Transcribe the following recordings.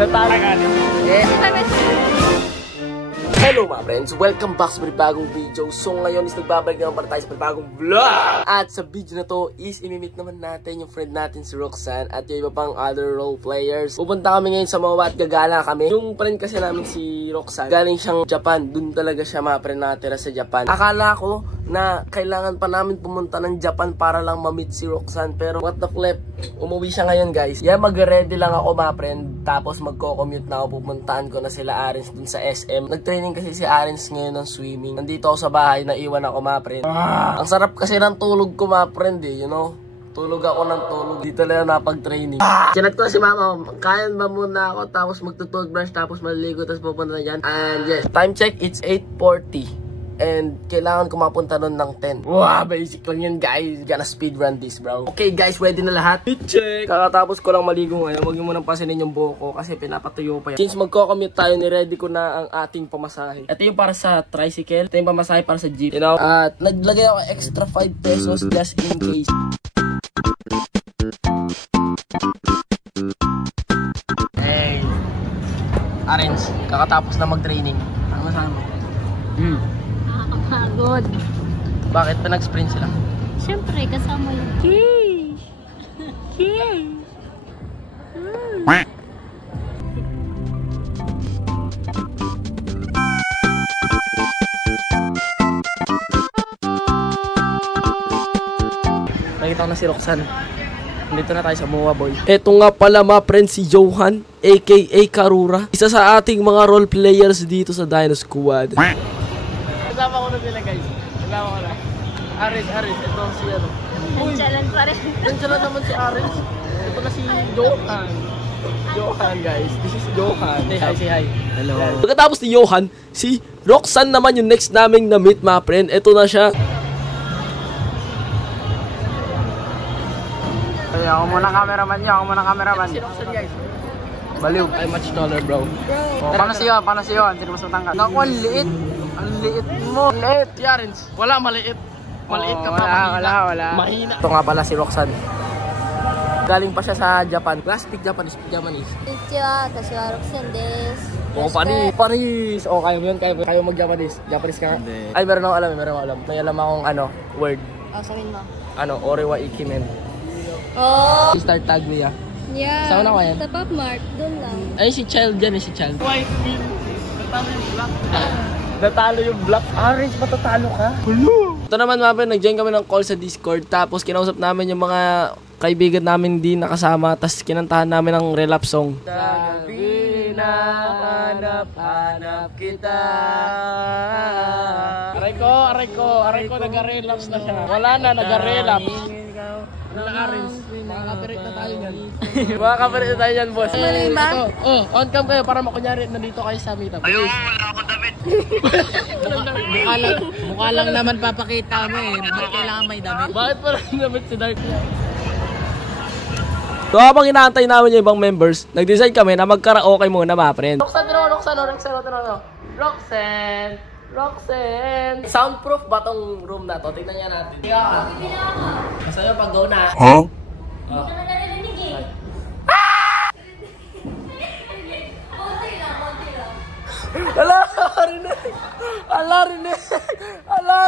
Natalo. Hello mga friends! Welcome back sa bagong video. So ngayon is nagbabalik naman para tayo sa bagong vlog. At sa video na to is imimit naman natin yung friend natin si Roxanne at yung iba pang other role players. Pupunta kami ngayon sa Mawa at gagala kami. Yung friend kasi namin si Roxanne, galing siyang Japan. Dun talaga siya mga friend natira sa Japan. Akala ko na kailangan pa namin pumunta ng Japan para lang ma-meet si Roxanne. Pero what the flip, umuwi siya ngayon guys. Yeah, mag-ready lang ako mga friend. Tapos magko-commute na ako, pupuntaan ko na sila Arens dun sa SM. Nag-training kasi si Arens ngayon ng swimming. Nandito ako sa bahay, naiwan ako mga friend. Ang sarap kasi ng tulog ko mga friend you know. Tulog ako ng tulog. Dito lang napag-training. Sinat ko na si mama, kain ba muna ako, tapos magtutoothbrush, tapos maliligo, tapos pupunta na dyan. And yes, time check, it's 8:40. And kailangan ko mapunta nun ng 10. Wow, basic lang yan guys. Gonna speedrun this bro. Okay guys, ready na lahat? Check! Kakatapos ko lang maligo ngayon. Huwag nyo munang pasinin yung buhok ko kasi pinapatuyo pa yan. Since magko-commute tayo, ni-ready ko na ang ating pamasahe. Ito yung para sa tricycle. Ito yung pamasahe para sa jeep. You know? At naglagay ako extra 5 pesos just in case. Hey! Arens, kakatapos na mag-training. Ano masama? Pagod. Bakit pa nag-sprint sila? Siyempre, kasama yung Kish! Kish! Nakita ko na si Roxanne. Dito na tayo sa Moa Boy. Eto nga pala mga friends, si Johan, aka Karura. Isa sa ating mga role players dito sa Dino Squad. Kasama ko na sila guys. Kasama ko na. Aris, ito si ano. Nandyalan pa rin. Nandyalan naman si Aris. Ito na si Johan. Johan guys. This is Johan. Say hi. Hello. Pagkatapos ni Johan, si Roxanne naman yung next naming na-meet mga friend. Ito na siya. Ay, ako muna cameraman niya. Ako muna cameraman. Si Roxanne guys. Baliw. I'm much taller bro. Oh, paano siya? Sino mas matangkad? Naku, ang liit. Ang liit mo. Liit. Si Arens. Wala, maliit. Maliit ka pa. Wala. Mahina. Ito nga pala si Roxanne. Galing pa siya sa Japan. Plastic Japanese. Konnichiwa, tashi wa Roxanne desu. Oh, Paris. Oh, kaya mo yun. Kaya mag-Japanese. Japanese ka nga. Ay, meron akong alam. May alam akong word. Oh, sabihin mo. Ore wa ikimen. Oh! Start tag niya. Yeah. Saan ako yan? Sa Pop Mart, dun lang. Ay, si Child yan si Child. White win. Natalo yung black. Aris, matatalo ka? Hello! Ito naman mga nag-join kami ng call sa Discord. Tapos kinausap namin yung mga kaibigan namin di nakasama. Tapos kinantahan namin ang relapse song. Gabi na hanap kita. Aray ko, nag-relapse na siya. Wala na, nag-relapse. Aris, makaka-copyright na tayo yan. Makaka-copyright na tayo yan, boss. Mali ba? On cam kayo para makunyari nandito kayo sa meetup. Ayun, wala akong damit. Mukha lang naman papakita mo eh. Bakit kailangan may damit? Bakit pa rin damit si Dark? So habang inaantay namin yung ibang members, nag-decide kami na mag-karaoke muna mga friend. Roxanne! Soundproof ba tong room na to? Tignan niya natin. Basta yung pag-go na. Huh? Hindi ka na narinig eh. Ala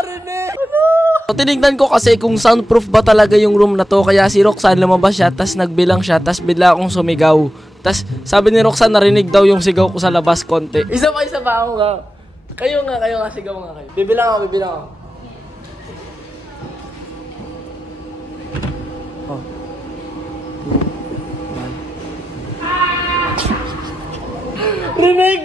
rinig! So, tinignan ko kasi kung soundproof ba talaga yung room na to. Kaya si Roxanne lumabas siya, tas nagbilang siya, tas bigla akong sumigaw. Tas sabi ni Roxanne narinig daw yung sigaw ko sa labas konti. Isa pa ako nga. Kayo nga, sigaw nga kayo. Bibilang ako. Oh. 2, 1. Rinig!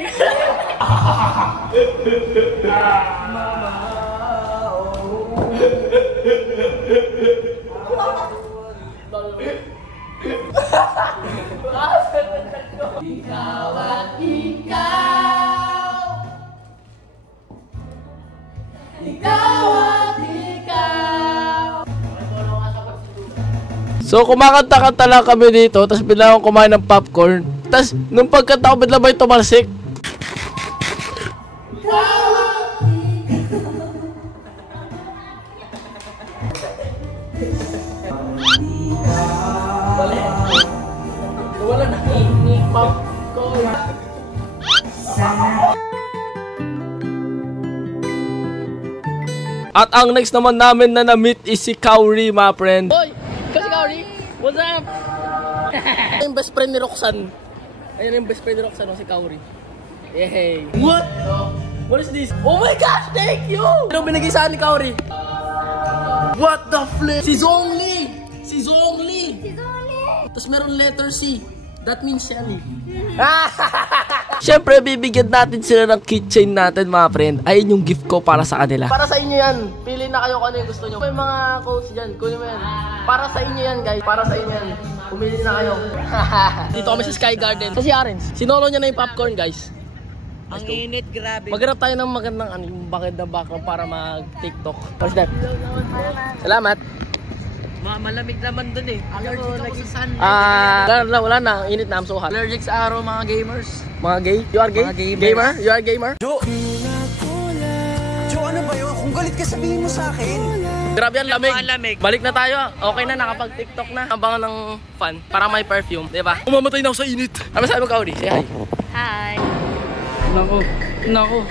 Ikaw at ikaw. So kumakanta-kanta lang kami dito, tapos bigla akong kumain ng popcorn. Tapos nung pagkanta ko, bigla ba yung tumalsik? At ang next naman namin na na-meet is si Kauri, my friend. Hoy! Kasi Kauri, what's up? Yung best friend ni Roxanne. Ayan yung best friend ni Roxanne, si Kauri. Yay! What? What is this? Oh my gosh, thank you! Ano binigay saan ni Kauri? What the flip? Si Zhongli! Si Zhongli! Si Zoli! Tapos meron letter C. That means Shelly. Siyempre, bibigyan natin sila ng keychain natin, mga friend. Ayun yung gift ko para sa kanila. Para sa inyo yan. Pili na kayo kung ano yung gusto nyo. May mga quotes dyan. Kunin mo yan. Para sa inyo yan, guys. Para sa inyo yan. Pumili na kayo. Dito kami sa Sky Garden. Kasi Arens, sinolo niya na yung popcorn, guys. Ang init, grabe. Maghanap tayo ng magandang background para mag-TikTok. What's that? Salamat. Malamig naman dun eh. Allergic ako sa sun. Wala na. Init na. I'm so hot. Allergic sa araw, mga gamers. Mga gay? You are gay? Mga gamers. Gamer? You are gamer? Jo, ano ba yun? Kung galit ka, sabihin mo sa akin. Grabe yan, lamig. Lamig. Balik na tayo. Okay na, nakapag-TikTok na. Abangan ng fan para may perfume. Diba? Umamatay na ako sa init. Ano sabi mo, Kauri? Say hi. Hi! Naku.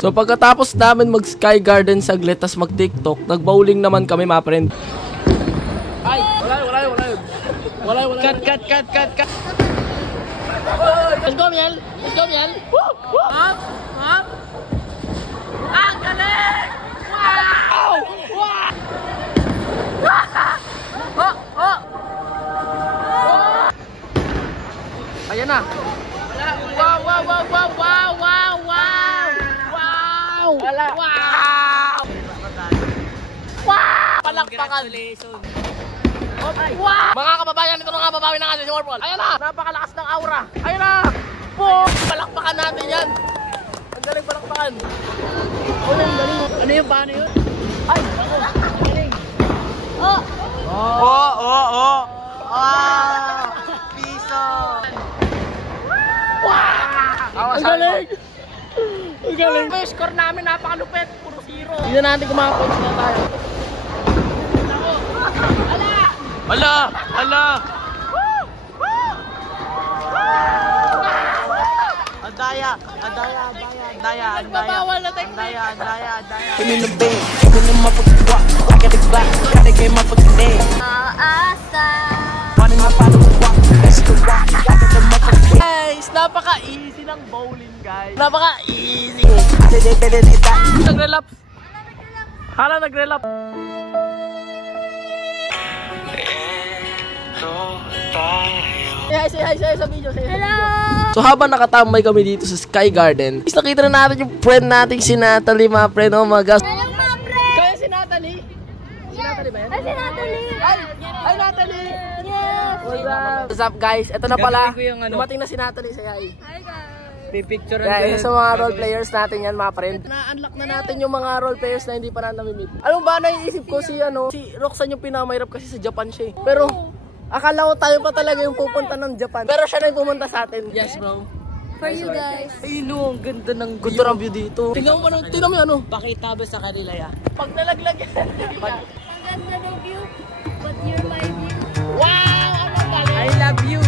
So pagkatapos namin mag-Sky Garden saglit, tas mag-TikTok, nag-bowling naman kami, mga friend. Ay! Wala yun. Cut. Let's go, Miel! Woo! Up! Ang galing! Wow! Ayan na! Wow! Palakpakan! Wow! Mga kababayan, ito mga babawi na kasi si Warpol. Ayan na! Napakalakas ng aura! Ayan na! Boom! Palakpakan natin yan! Ang galing palakpakan! Ano yung paano yun? Ay! Ang galing! Piso! Wow! Ang galing! Ang galing! May score namin napakalupit! Puro 0! Tignan natin kung mga points na tayo. Ala! Guys, napaka-easy ng bowling, guys. Napaka-easy. Nagre-lap. Hala, nagre-lap. Say hi sa video. Hello! So habang nakatambay kami dito sa Sky Garden, nakita na natin yung friend natin si Natalie, mga friend. Oh my gosh. Hello, mga friend! Kaya si Natalie? Si Natalie ba yan? Ay, si Natalie! Ay, Natalie! Yes! What's up, guys? Ito na pala. Gagawin ko yung ano. Dumating na si Natalie. Say hi. Hi, guys! Pipicturean Kaya ko isa sa mga role players natin yan, mga friend. Na-unlock na natin yung mga role players na hindi pa na nami-meet. Ano ba, naiisip ko si Roxanne yung pinamahirap kasi sa Japan siya eh. Pero akala ko tayo pa talaga yung pupunta ng Japan. Pero siya na yung pumunta sa atin. Yes, bro. For you guys. Ay no, ang ganda ng Ganda ng view dito. Tingnan mo ano. Pakita ba sa kanila ya? Pag nalaglag yan. Ang ganda ng view, but you're my view. Wow! Ano ba? I love you.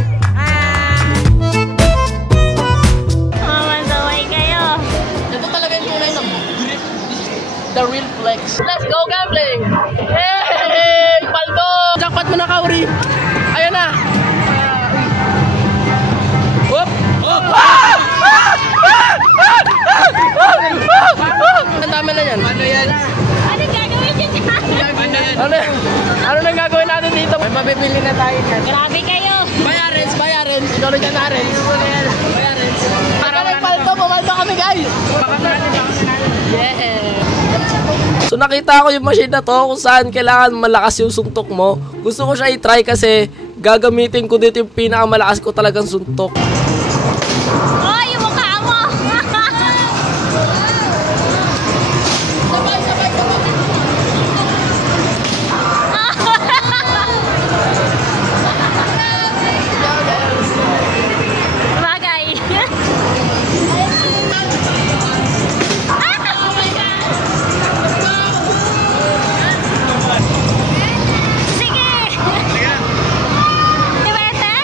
Mamasaway kayo. Ito talaga yung tunay ng grip. This is the real flex. Let's go gambling! Hey! Paldo! Jackpot mo na, Kauri! Ayan na! Whoop! Ang dami na yan. Ano yan? Ano gagawin niyo dyan? Ano nang gagawin natin dito? May mabibili na tayo yan. Grabe kayo. Bayarens. Ikaw rin dyan, Arens. Bayarens. Para may paldo, pumaldo kami, guys! Yeah! So nakita ko yung machine na to kung saan kailangan malakas yung suntok mo. Gusto ko siya i-try kasi gagamitin ko dito yung pinakamalakas ko talagang suntok. Oh, yung mukha mo. Bagay. Sige. Di ba ito?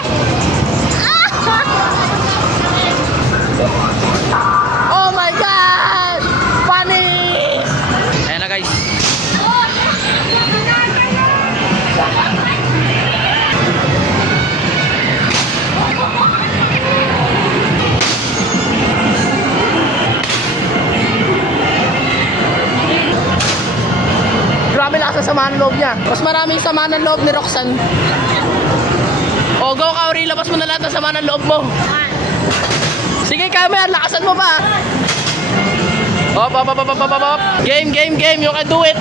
sama ng loob niya. Mas marami yung sama ng loob ni Roxanne. O, go Kaori, labas mo na lahat ng sama ng loob mo. Sige, Kamer, lakasan mo pa. Hop. Game. You can do it.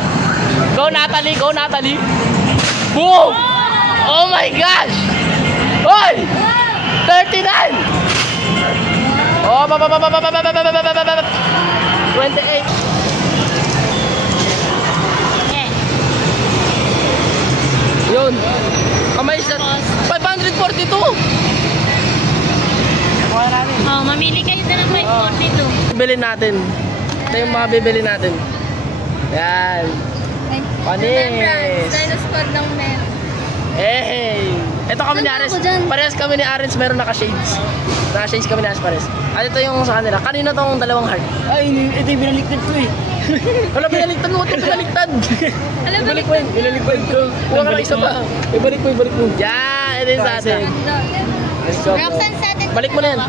Go, Natalie. Boom! Oh my gosh! Hoy! 39! Oh, 28. Yun. Kamay sa 542. Oh, mamili kayo na ng 542. Bili natin. Ito yung mga bibili natin. Yan. Panis. Dino squad ng men. Hey! Ito kami ni Ares. Parehas kami ni Ares. Meron naka-shades. Naka-shades kami ni Ares pares. At ito yung sa kanila. Kanina tong dalawang heart. Ay, ito yung binaliktad ko eh. Wala, pinaliktad mo. Ito pinaliktad. Ibalik mo yun. Ibalik ko. Huwag ka na isa pa. Ibalik mo. Yan. Ito yung sa atin. Roxanne sa atin. Balik mo na yan.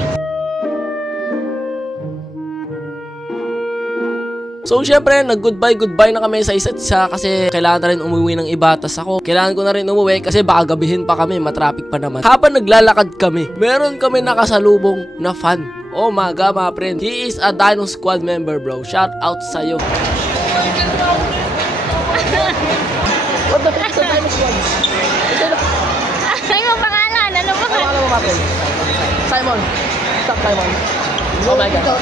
So, syempre, nag-goodbye na kami sa isa't isa kasi kailangan na rin umuwi ng iba. Tas ako, kailangan ko na rin umuwi kasi baka gabihin pa kami, matraffic pa naman. Habang naglalakad kami, meron kami nakasalubong na fan. Oh my God, mga friend. He is a Dino Squad member, bro. Shout out sa'yo. What the heck is a Dino Squad? Ano mo pangalan? Ano mo? Ano mo, mga friend? Simon. Stop, Simon. Oh my God.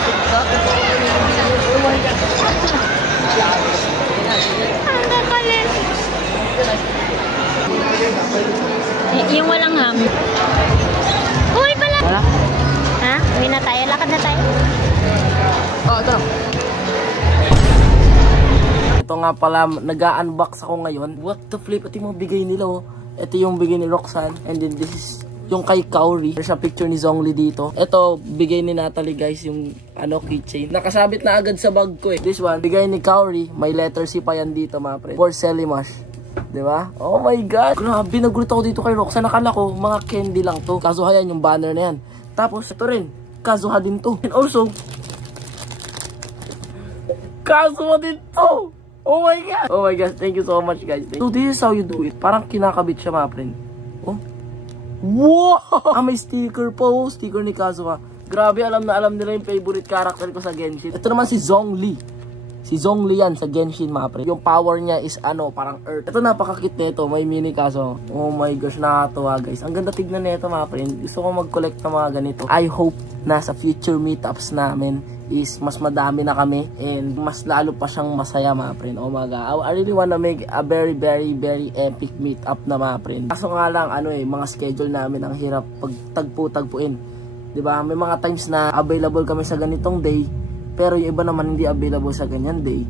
Ang kalit. Yung walang ham. Uy pala. Wala? Ha? Uwi na tayo. Lakad na tayo. Oh, ito. Ito nga pala, nag-unbox ako ngayon. What the flip? Ito yung mga bigay nila, oh. Ito yung bigay ni Roxanne. And then this is yung kay Kaori. There's a picture ni Zhongli dito. Ito, bigay ni Natalie, guys, yung keychain. Nakasabit na agad sa bag ko eh. This one, bigay ni Kaori. May letter C pa yan dito, mga friend. For Selimash. Diba? Oh my God! Grabe, nagulat ako dito kay Roxanne. Nakala ko, mga candy lang to. Kazuha yan, yung banner na yan. Tapos, ito rin. Kazuha din to. And also, Kazuha din to! Oh my God! Oh my God, thank you so much, guys. So, this is how you do it. Parang kinakabit siya, mga friend. Oh. Wow! May sticker po. Sticker ni Kazuha. Grabe, alam na alam nila yung favorite character ko sa Genshin. Ito naman si Zhongli. Si Zhongli yan sa Genshin, mga pre. Yung power niya is parang earth. Ito napakakit nito. May mini Kazuha. Oh my gosh, nakakatuwa, guys. Ang ganda tignan nito, mga pre. Gusto ko mag-collect ng mga ganito. I hope na sa future meetups namin is mas madami na kami and mas lalo pa siyang masaya, mga friend. Oh my God, I really wanna make a very epic meet up na, mga friend. Kaso nga lang, mga schedule namin ang hirap pag tagpo-tagpuin. Diba? May mga times na available kami sa ganitong day, pero yung iba naman hindi available sa ganyan day.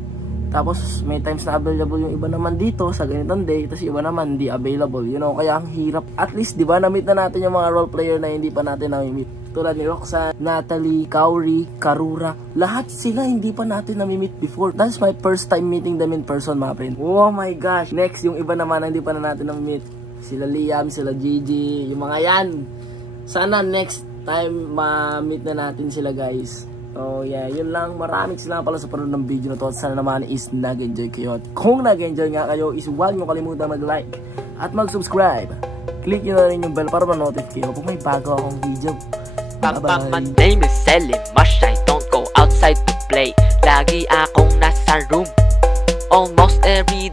Tapos may times na available yung iba naman dito sa ganitong day, tapos iba naman hindi available. You know, kaya ang hirap. At least, diba, na-meet na natin yung mga role player na hindi pa natin na-meet. Tulad ni Roxanne, Natalie, Kaori, Karura. Lahat sila hindi pa natin na-meet before. That's my first time meeting them in person, mga friend. Oh my gosh. Next, yung iba naman na hindi pa na natin na-meet. Sila Liam, sila Gigi, yung mga yan. Sana next time ma-meet na natin sila, guys. Oh yeah, yun lang. Maraming salamat pala sa panonood ng video na to. At sana naman is nag-enjoy kayo. At kung nag-enjoy nga kayo, is huwag nyo kalimutan mag-like at mag-subscribe. Click nyo na rin yung bell para ma-notify kayo kung may bago akong video. Bye-bye. My name is Selimash. I don't go outside to play. Lagi akong nasa room almost every day.